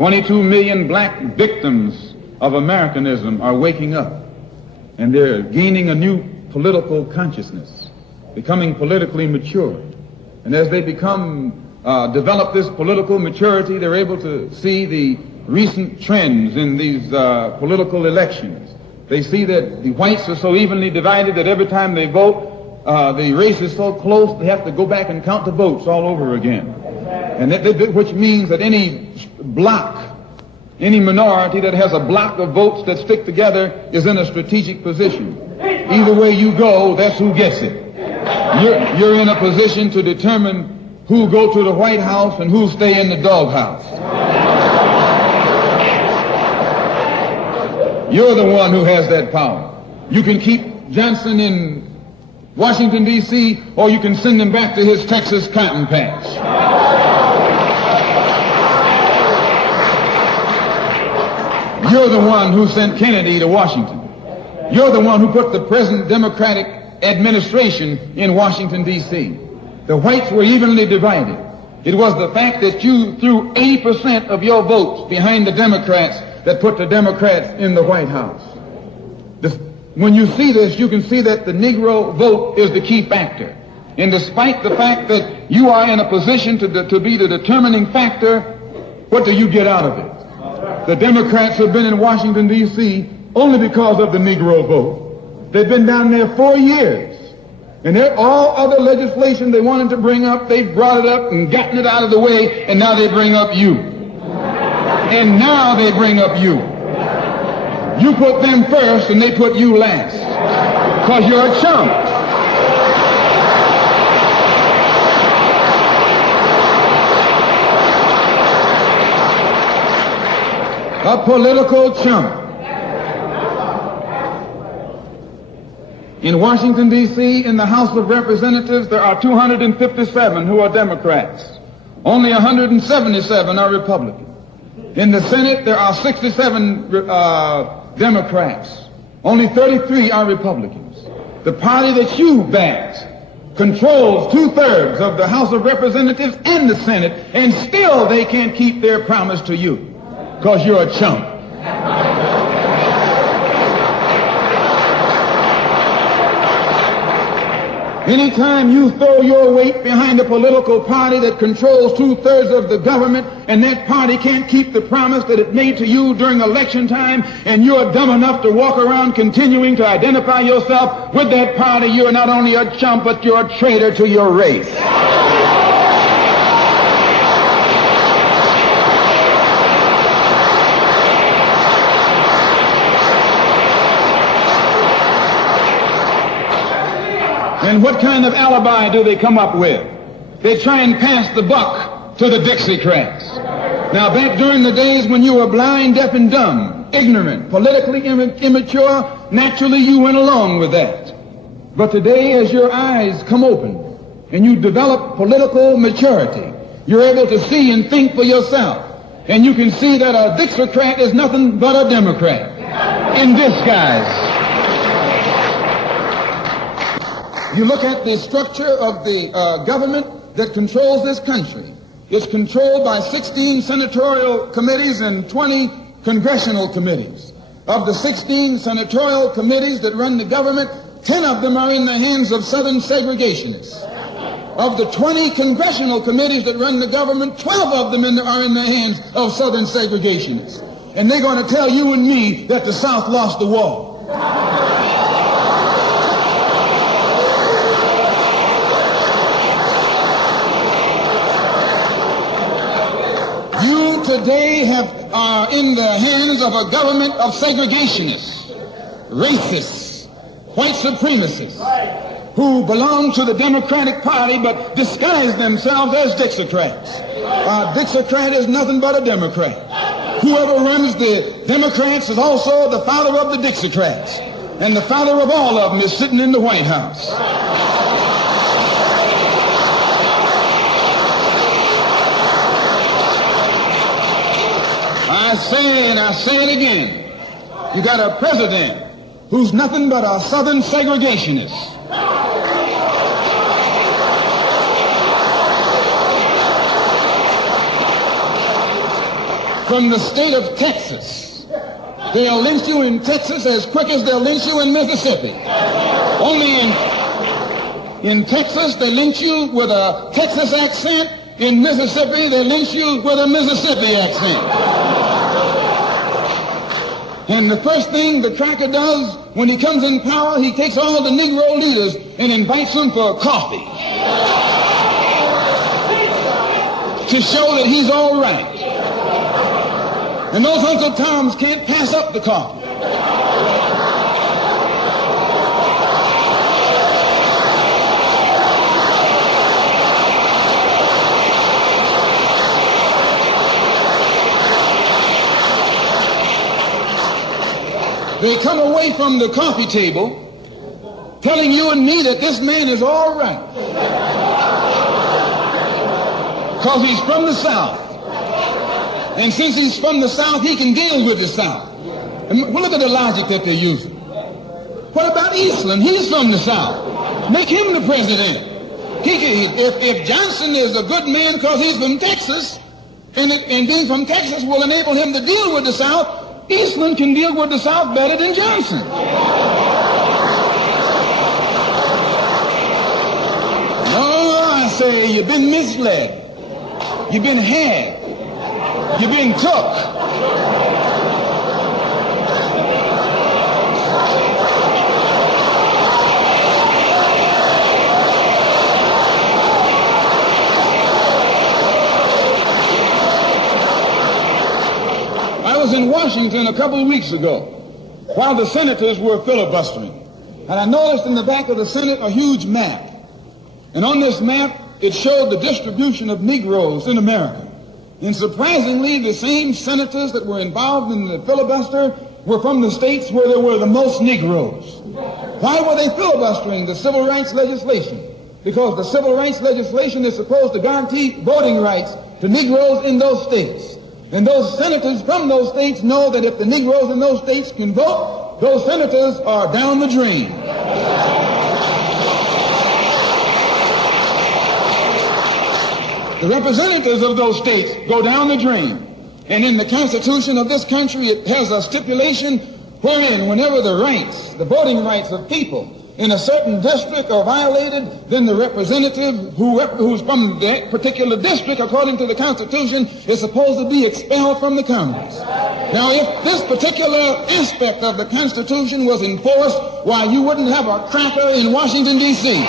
22 million black victims of Americanism are waking up, and they're gaining a new political consciousness, becoming politically mature. And as they develop this political maturity, they're able to see the recent trends in these political elections. They see that the whites are so evenly divided that every time they vote, the race is so close they have to go back and count the votes all over again. And which means that any block, any minority that has a block of votes that stick together is in a strategic position. Either way you go, that's who gets it. You're in a position to determine who go to the White House and who stay in the doghouse. You're the one who has that power. You can keep Johnson in Washington, D.C., or you can send him back to his Texas cotton patch. You're the one who sent Kennedy to Washington. You're the one who put the present Democratic administration in Washington, D.C. The whites were evenly divided. It was the fact that you threw 80% of your votes behind the Democrats that put the Democrats in the White House. When you see this, you can see that the Negro vote is the key factor. And despite the fact that you are in a position to be the determining factor, what do you get out of it? The Democrats have been in Washington, D.C. only because of the Negro vote. They've been down there 4 years. And all other legislation they wanted to bring up, they brought it up and gotten it out of the way, and now they bring up you. And now they bring up you. You put them first and they put you last. Because you're a chump. A political chump. In Washington, D.C., in the House of Representatives, there are 257 who are Democrats. Only 177 are Republicans. In the Senate, there are 67 Democrats. Only 33 are Republicans. The party that you backed controls 2/3 of the House of Representatives and the Senate, and still they can't keep their promise to you because you're a chump. Anytime you throw your weight behind a political party that controls 2/3 of the government, and that party can't keep the promise that it made to you during election time, and you're dumb enough to walk around continuing to identify yourself with that party, you're not only a chump, but you're a traitor to your race. And what kind of alibi do they come up with? They try and pass the buck to the Dixiecrats. Now, back during the days when you were blind, deaf, and dumb, ignorant, politically immature, naturally you went along with that. But today, as your eyes come open and you develop political maturity, you're able to see and think for yourself. And you can see that a Dixiecrat is nothing but a Democrat in disguise. You look at the structure of the government that controls this country. It's controlled by 16 senatorial committees and 20 congressional committees. Of the 16 senatorial committees that run the government, 10 of them are in the hands of Southern segregationists. Of the 20 congressional committees that run the government, 12 of them are in the hands of Southern segregationists. And they're going to tell you and me that the South lost the war. Today are in the hands of a government of segregationists, racists, white supremacists, who belong to the Democratic Party but disguise themselves as Dixiecrats. Dixiecrat is nothing but a Democrat. Whoever runs the Democrats is also the father of the Dixiecrats, and the father of all of them is sitting in the White House. I say it again. You got a president who's nothing but a Southern segregationist. from the state of Texas. They'll lynch you in Texas as quick as they'll lynch you in Mississippi. Only in Texas, they lynch you with a Texas accent. In Mississippi, they lynch you with a Mississippi accent. And the first thing the cracker does when he comes in power, he takes all the Negro leaders and invites them for coffee to show that he's all right. And those Uncle Toms can't pass up the coffee. They come away from the coffee table telling you and me that this man is all right because he's from the South. And since he's from the South, he can deal with the South. And well, look at the logic that they're using. What about Eastland? He's from the South. Make him the president. If Johnson is a good man because he's from Texas, and being from Texas will enable him to deal with the South, Eastland can deal with the South better than Johnson. No, I say you've been misled. You've been had. You've been took. I was in Washington a couple of weeks ago while the senators were filibustering. And I noticed in the back of the Senate a huge map. And on this map, it showed the distribution of Negroes in America. And surprisingly, the same senators that were involved in the filibuster were from the states where there were the most Negroes. Why were they filibustering the civil rights legislation? Because the civil rights legislation is supposed to guarantee voting rights to Negroes in those states. And those senators from those states know that if the Negroes in those states can vote, those senators are down the drain. The representatives of those states go down the drain. And in the Constitution of this country, it has a stipulation wherein whenever the rights, the voting rights of people in a certain district are violated, then the representative who's from that particular district, according to the Constitution, is supposed to be expelled from the Congress. Now, if this particular aspect of the Constitution was enforced, why, you wouldn't have a cracker in Washington, D.C.